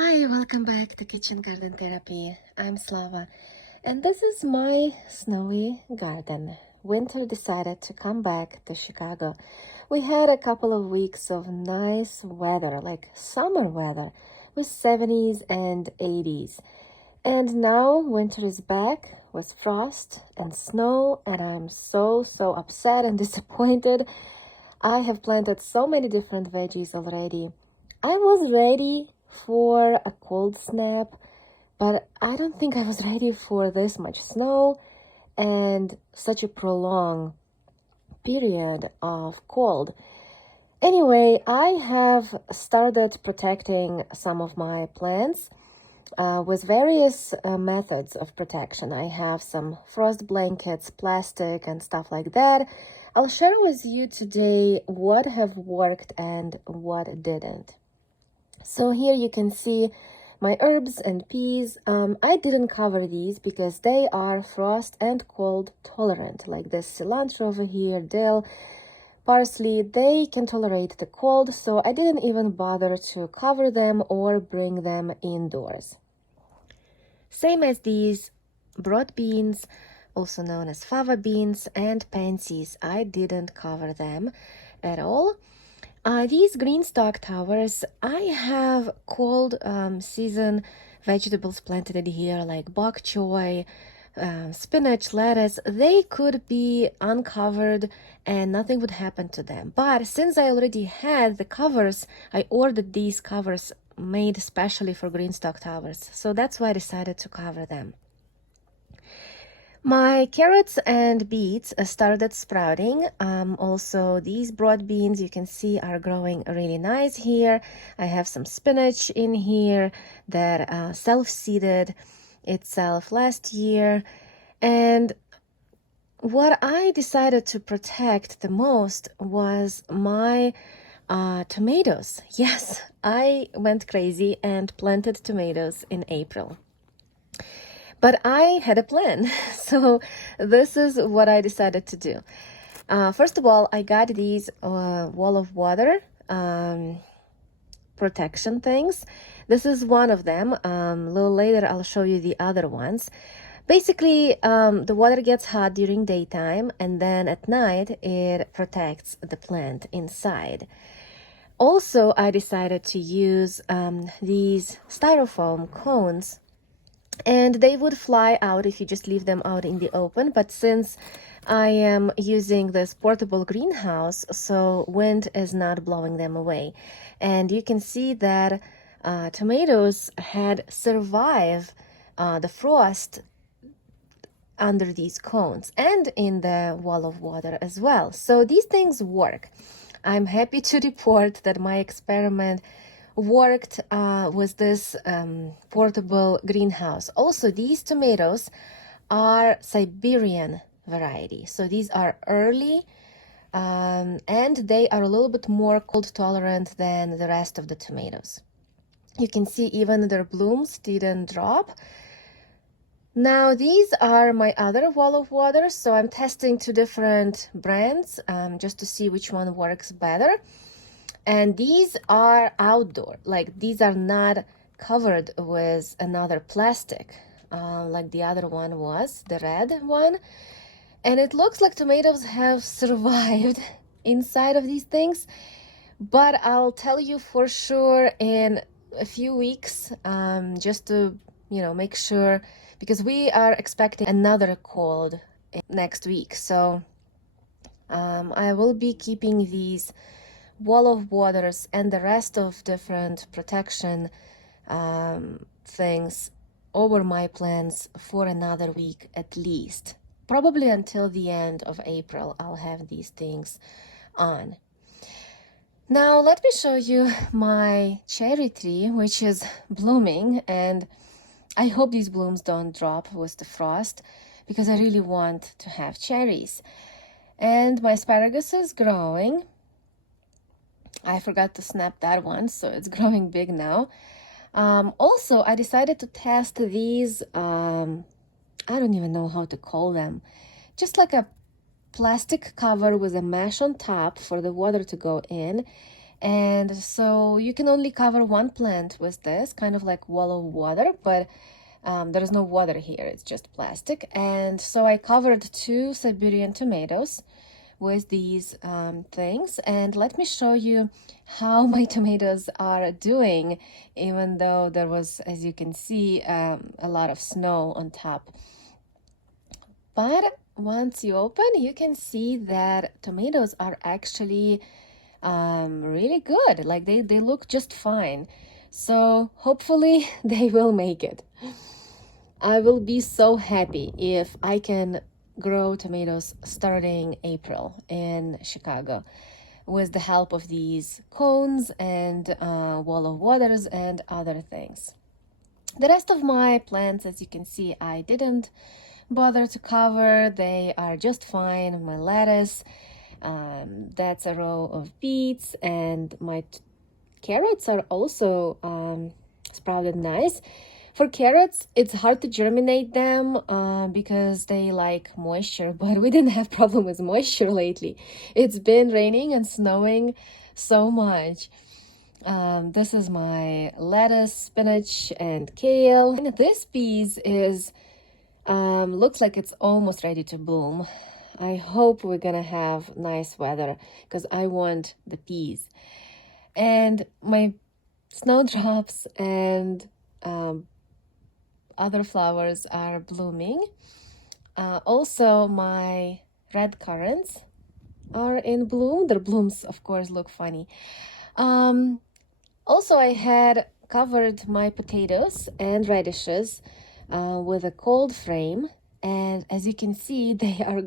Hi, welcome back to Kitchen Garden Therapy. I'm Slava, and this is my snowy garden. Winter decided to come back to Chicago. We had a couple of weeks of nice weather, like summer weather, with 70s and 80s. And now winter is back with frost and snow, and I'm so upset and disappointed. I have planted so many different veggies already. I was ready for a cold snap, but I don't think I was ready for this much snow and such a prolonged period of cold. Anyway, I have started protecting some of my plants with various methods of protection. I have some frost blankets, plastic, and stuff like that. I'll share with you today what have worked and what didn't. So here you can see my herbs and peas. I didn't cover these because they are frost and cold tolerant, like this cilantro over here, dill, parsley. They can tolerate the cold, so I didn't even bother to cover them or bring them indoors. Same as these broad beans, also known as fava beans, and pansies. I didn't cover them at all. These green stalk towers, I have cold season vegetables planted in here like bok choy, spinach, lettuce. They could be uncovered and nothing would happen to them. But since I already had the covers, I ordered these covers made specially for green stalk towers. So that's why I decided to cover them. My carrots and beets started sprouting. Also, these broad beans you can see are growing really nice here. I have some spinach in here that self-seeded itself last year. And what I decided to protect the most was my tomatoes. Yes, I went crazy and planted tomatoes in April. But I had a plan, so this is what I decided to do. First of all, I got these wall of water protection things. This is one of them. A little later, I'll show you the other ones. Basically, the water gets hot during daytime, and then at night, it protects the plant inside. Also, I decided to use these styrofoam cones, and they would fly out if you just leave them out in the open. But since I am using this portable greenhouse, so wind is not blowing them away. And you can see that tomatoes had survived the frost under these cones and in the wall of water as well. So these things work. I'm happy to report that my experiment worked with this portable greenhouse. Also, these tomatoes are Siberian variety. So these are early and they are a little bit more cold tolerant than the rest of the tomatoes. You can see even their blooms didn't drop. Now these are my other wall of water. So I'm testing two different brands just to see which one works better. And these are outdoor, like these are not covered with another plastic like the other one was, the red one. And it looks like tomatoes have survived inside of these things. But I'll tell you for sure in a few weeks, just to, make sure, because we are expecting another cold next week. So I will be keeping these wall of waters and the rest of different protection things over my plants for another week at least. Probably until the end of April, I'll have these things on. Now, let me show you my cherry tree, which is blooming, and I hope these blooms don't drop with the frost because I really want to have cherries. And my asparagus is growing. I forgot to snap that one, so it's growing big now. Also, I decided to test these, I don't even know how to call them, just like a plastic cover with a mesh on top for the water to go in. And so you can only cover one plant with this, kind of like wall of water, but there is no water here, it's just plastic. And so I covered 2 Siberian tomatoes with these things, and let me show you how my tomatoes are doing, even though there was, as you can see, a lot of snow on top. But once you open, you can see that tomatoes are actually really good. Like they look just fine. So hopefully they will make it. I will be so happy if I can grow tomatoes starting April in Chicago with the help of these cones and wall of waters and other things. The rest of my plants, as you can see, I didn't bother to cover. They are just fine. My lettuce, that's a row of beets, and my carrots are also sprouted nice. For carrots, it's hard to germinate them because they like moisture, but we didn't have problem with moisture lately. It's been raining and snowing so much. This is my lettuce, spinach, and kale. And this piece is looks like it's almost ready to bloom. I hope we're gonna have nice weather because I want the peas. And my snowdrops and other flowers are blooming. Also, my red currants are in bloom. Their blooms, of course, look funny. Also, I had covered my potatoes and radishes with a cold frame, and as you can see, they are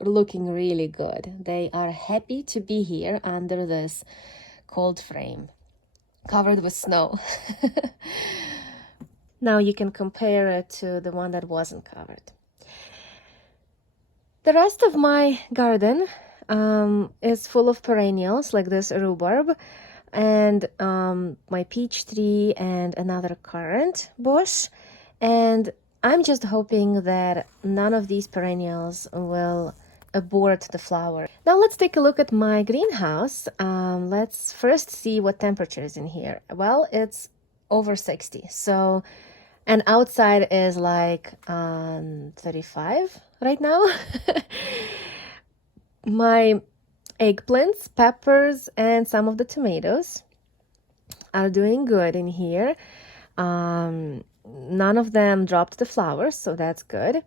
looking really good. They are happy to be here under this cold frame, covered with snow. Now you can compare it to the one that wasn't covered. The rest of my garden is full of perennials like this rhubarb and my peach tree and another currant bush. And I'm just hoping that none of these perennials will abort the flower. Now let's take a look at my greenhouse. Let's first see what temperature is in here. Well, it's over 60. So, and outside is like 35 right now. My eggplants, peppers, and some of the tomatoes are doing good in here. None of them dropped the flowers, so that's good.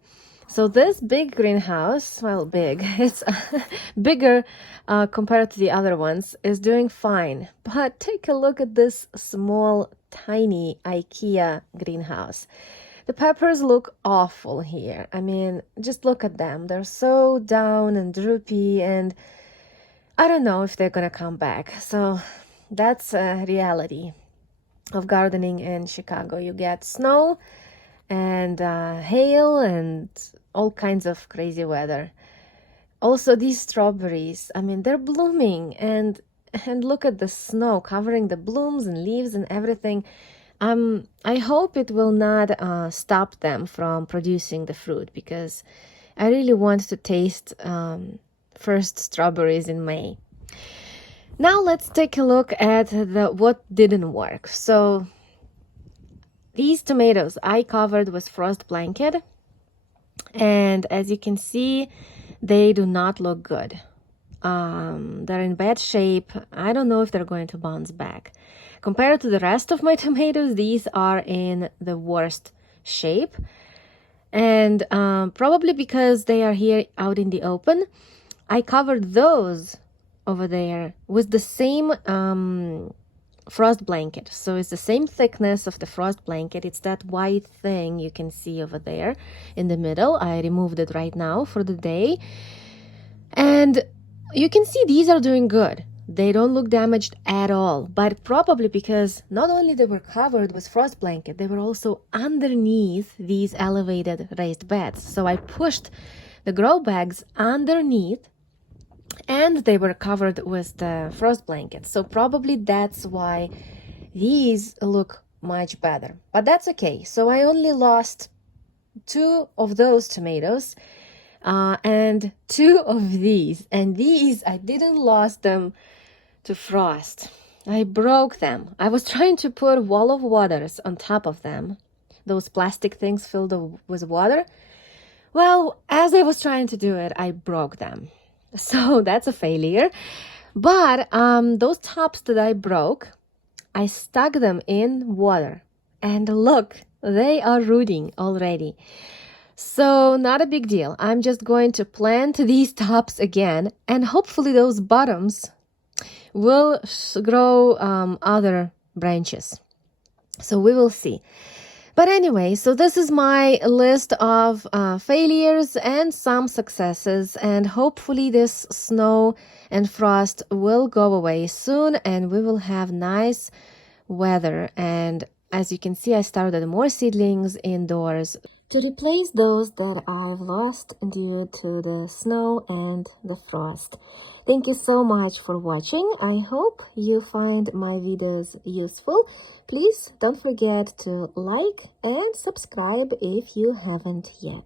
So this big greenhouse, well, big, it's bigger compared to the other ones, is doing fine. But take a look at this small, tiny IKEA greenhouse. The peppers look awful here. I mean, just look at them. They're so down and droopy, and I don't know if they're gonna come back. So that's a reality of gardening in Chicago. You get snow and hail and all kinds of crazy weather. Also, these strawberries, I mean, they're blooming, and look at the snow covering the blooms and leaves and everything. I hope it will not stop them from producing the fruit, because I really want to taste first strawberries in May. Now let's take a look at what didn't work. So these tomatoes I covered with frost blanket, and as you can see, they do not look good. They're in bad shape. I don't know if they're going to bounce back. Compared to the rest of my tomatoes, these are in the worst shape. And probably because they are here out in the open, I covered those over there with the same frost blanket. So it's the same thickness of the frost blanket. It's that white thing you can see over there in the middle. I removed it right now for the day. And you can see these are doing good. They don't look damaged at all, but probably because not only they were covered with frost blanket, they were also underneath these elevated raised beds. So I pushed the grow bags underneath, and they were covered with the frost blanket. So probably that's why these look much better, but that's okay. So I only lost 2 of those tomatoes and 2 of these, and these I didn't lose them to frost. I broke them. I was trying to put wall of waters on top of them, those plastic things filled with water. Well, as I was trying to do it, I broke them. So that's a failure. But those tops that I broke, I stuck them in water. And look, they are rooting already. So not a big deal. I'm just going to plant these tops again, and hopefully those bottoms will grow other branches. So we will see. But anyway, so this is my list of failures and some successes, and hopefully this snow and frost will go away soon and we will have nice weather. And as you can see, I started more seedlings indoors to replace those that I've lost due to the snow and the frost. Thank you so much for watching. I hope you find my videos useful. Please don't forget to like and subscribe if you haven't yet.